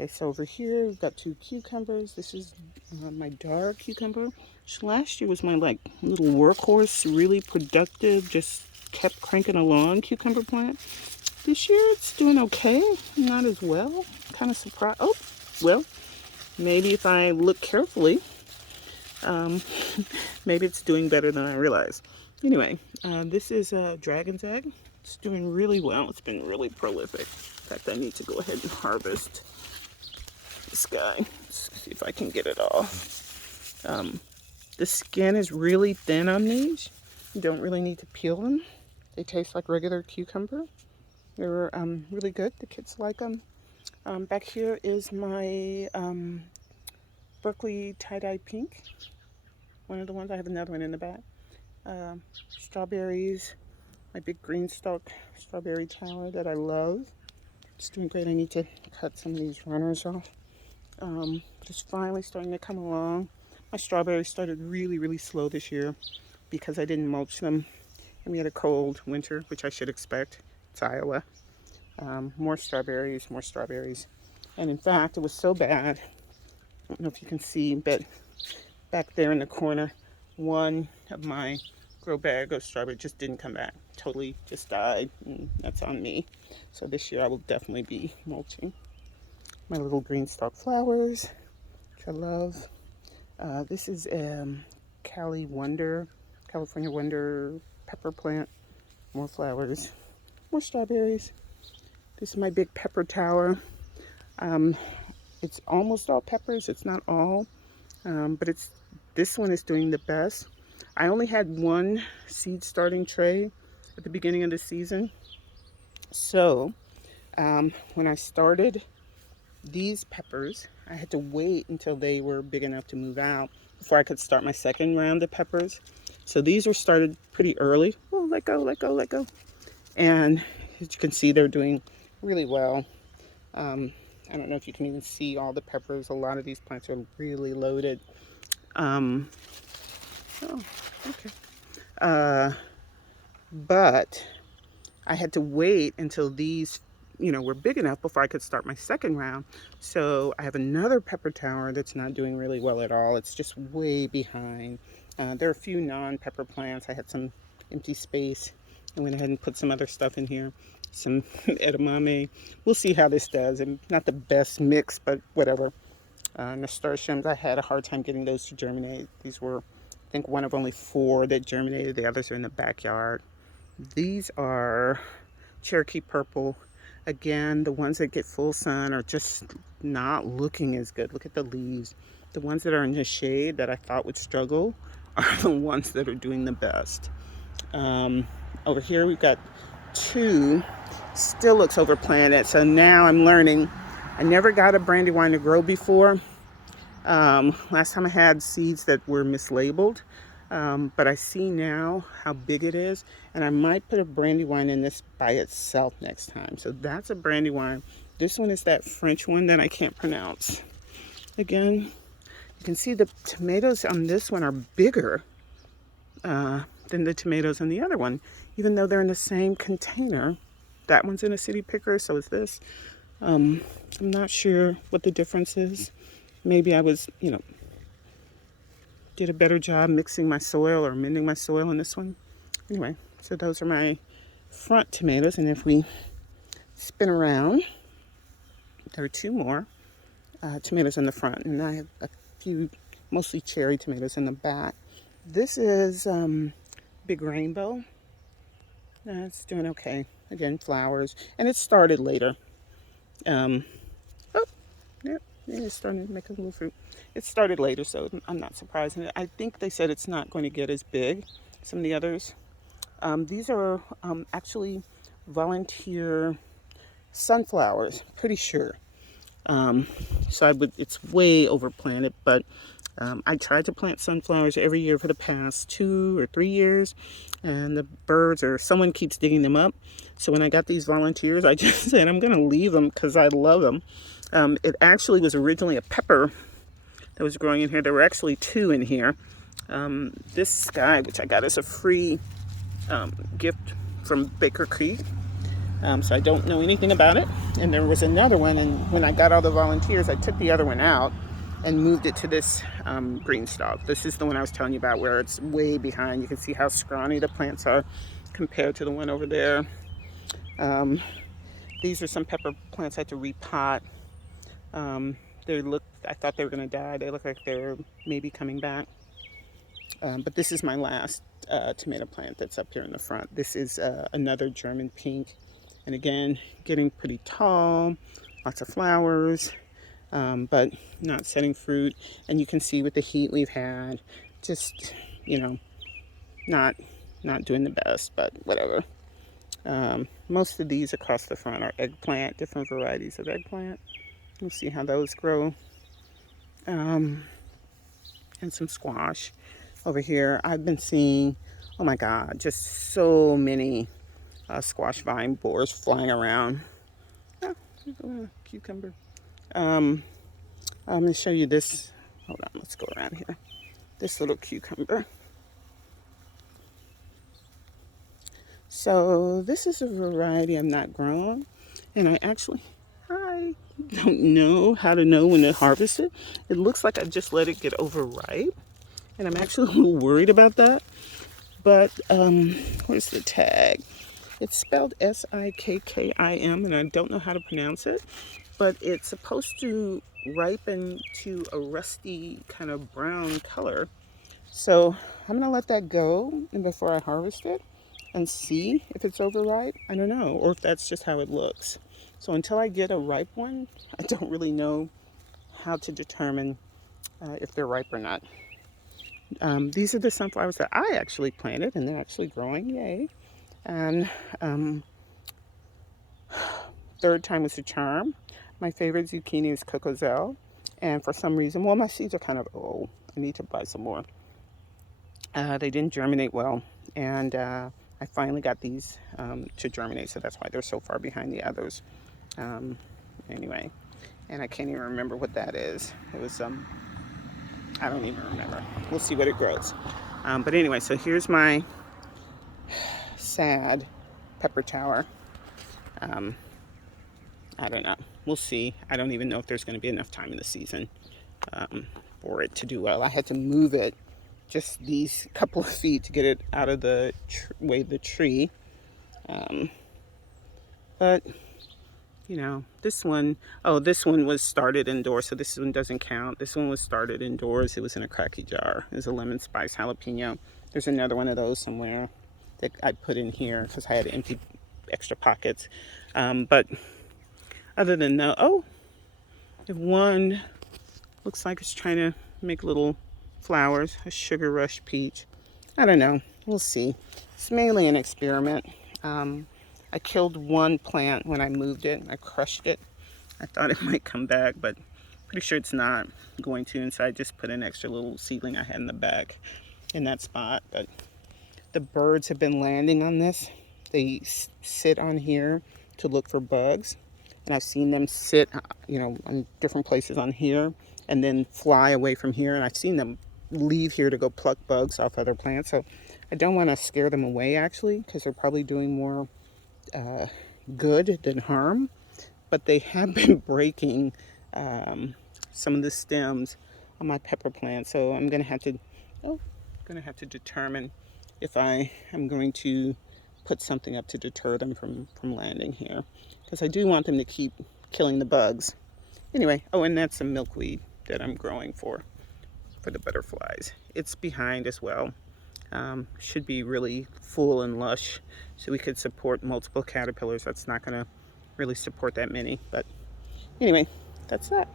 Okay, so over here we've got 2 cucumbers. This is my dark cucumber, which last year was my like little workhorse, really productive, just kept cranking along cucumber plant. This year it's doing okay, not as well. Kind of surprised. Oh, well, maybe if I look carefully, um, maybe it's doing better than I realized. Anyway, this is a dragon's egg. It's doing really well. It's been really prolific. In fact, I need to go ahead and harvest this guy. Let's see if I can get it all. The skin is really thin on these. You don't really need to peel them. They taste like regular cucumber. They're really good. The kids like them. Back here is my Berkeley tie-dye pink. One of the ones. I have another one in the back. Strawberries. My big Greenstalk strawberry tower that I love. It's doing great. I need to cut some of these runners off. But it's finally starting to come along. My strawberries started really, really slow this year because I didn't mulch them. And we had a cold winter, which I should expect. It's Iowa. More strawberries, more strawberries. And in fact, it was so bad. I don't know if you can see, but back there in the corner, one of my grow bag of strawberry just didn't come back. Totally just died, and that's on me. So this year I will definitely be mulching. My little green stalk flowers, which I love. This is California Wonder pepper plant. More flowers, more strawberries. This is my big pepper tower. It's almost all peppers. It's not all, but this one is doing the best. I only had one seed starting tray at the beginning of the season. So when I started these peppers, I had to wait until they were big enough to move out before I could start my second round of peppers. So these were started pretty early. Oh, let go, let go, let go. And as you can see, they're doing really well. I don't know if you can even see all the peppers. A lot of these plants are really loaded. Oh, okay. But I had to wait until these, were big enough before I could start my second round. So I have another pepper tower that's not doing really well at all. It's just way behind. There are a few non-pepper plants. I had some empty space. I went ahead and put some other stuff in here. Some edamame. We'll see how this does. And not the best mix, but whatever. Nasturtiums, I had a hard time getting those to germinate. These were, I think, one of only 4 that germinated. The others are in the backyard. These are Cherokee Purple. Again, the ones that get full sun are just not looking as good. Look at the leaves. The ones that are in the shade that I thought would struggle are the ones that are doing the best. Over here we've got 2. Still looks overplanted. So now I'm learning. I never got a brandywine to grow before. Last time I had seeds that were mislabeled. But I see now how big it is, and I might put a brandywine in this by itself next time. So that's a brandywine. This one is that French one that I can't pronounce. Again, you can see the tomatoes on this one are bigger than the tomatoes on the other one, even though they're in the same container. That one's in a city picker, so is this. I'm not sure what the difference is. Maybe I was, did a better job mixing my soil or mending my soil in this one. Anyway, so those are my front tomatoes. And if we spin around, there are 2 more tomatoes in the front. And I have a few, mostly cherry tomatoes in the back. This is Big Rainbow. It's doing okay. Again, flowers. And it started later. Oh, yep. It's starting to make a little fruit. It started later, so I'm not surprised. And I think they said it's not going to get as big as some of the others. These are actually volunteer sunflowers, pretty sure. So it's way overplanted, but I tried to plant sunflowers every year for the past 2 or 3 years, and the birds or someone keeps digging them up. So when I got these volunteers, I just said I'm going to leave them because I love them. It actually was originally a pepper that was growing in here. There were actually 2 in here. This guy, which I got as a free gift from Baker Creek, So I don't know anything about it. And there was another one, and when I got all the volunteers, I took the other one out and moved it to this Greenstalk. This is the one I was telling you about, where it's way behind. You can see how scrawny the plants are compared to the one over there. These are some pepper plants I had to repot. I thought they were going to die. They look like they're maybe coming back. But this is my last tomato plant that's up here in the front. This is another German pink. And again, getting pretty tall, lots of flowers, but not setting fruit. And you can see with the heat we've had, just, you know, not doing the best, but whatever. Most of these across the front are eggplant, different varieties of eggplant. We'll see how those grow. And some squash over here. I've been seeing, oh my God, just so many squash vine borers flying around. Oh, there's a cucumber. I'm going to show you this. Hold on, let's go around here. This little cucumber. So this is a variety I'm not grown, and I don't know how to know when to harvest it. It looks like I just let it get overripe, and I'm actually a little worried about that. But where's the tag? It's spelled Sikkim, and I don't know how to pronounce it, but it's supposed to ripen to a rusty kind of brown color. So I'm gonna let that go before I harvest it and see if it's overripe. I don't know, or if that's just how it looks. So until I get a ripe one, I don't really know how to determine if they're ripe or not. These are the sunflowers that I actually planted, and they're actually growing, yay. And third time is a charm. My favorite zucchini is Cocozelle. And for some reason, well, my seeds are kind of old. I need to buy some more. They didn't germinate well. And I finally got these to germinate, so that's why they're so far behind the others. Anyway, and I can't even remember what that is. It was, I don't even remember. We'll see what it grows. But anyway, so here's my sad pepper tower. I don't know. We'll see. I don't even know if there's going to be enough time in the season for it to do well. I had to move it just these couple of feet to get it out of the way of the tree. But, you know, this one was started indoors, so this one doesn't count. This one was started indoors. It was in a cracky jar. It was a lemon spice jalapeno. There's another one of those somewhere that I put in here because I had empty extra pockets. But other than that, if one looks like it's trying to make little flowers, a sugar rush peach. I don't know. We'll see. It's mainly an experiment. I killed one plant when I moved it. I crushed it. I thought it might come back, but pretty sure it's not going to. And so I just put an extra little seedling I had in the back in that spot. But the birds have been landing on this. They sit on here to look for bugs. And I've seen them sit, on different places on here and then fly away from here. And I've seen them leave here to go pluck bugs off other plants. So I don't want to scare them away, actually, because they're probably doing more good than harm. But they have been breaking some of the stems on my pepper plant. So I'm going to have to determine if I am going to put something up to deter them from landing here, because I do want them to keep killing the bugs. Anyway, and that's some milkweed that I'm growing for the butterflies. It's behind as well. Should be really full and lush, so we could support multiple caterpillars. That's not going to really support that many, but anyway, that's that.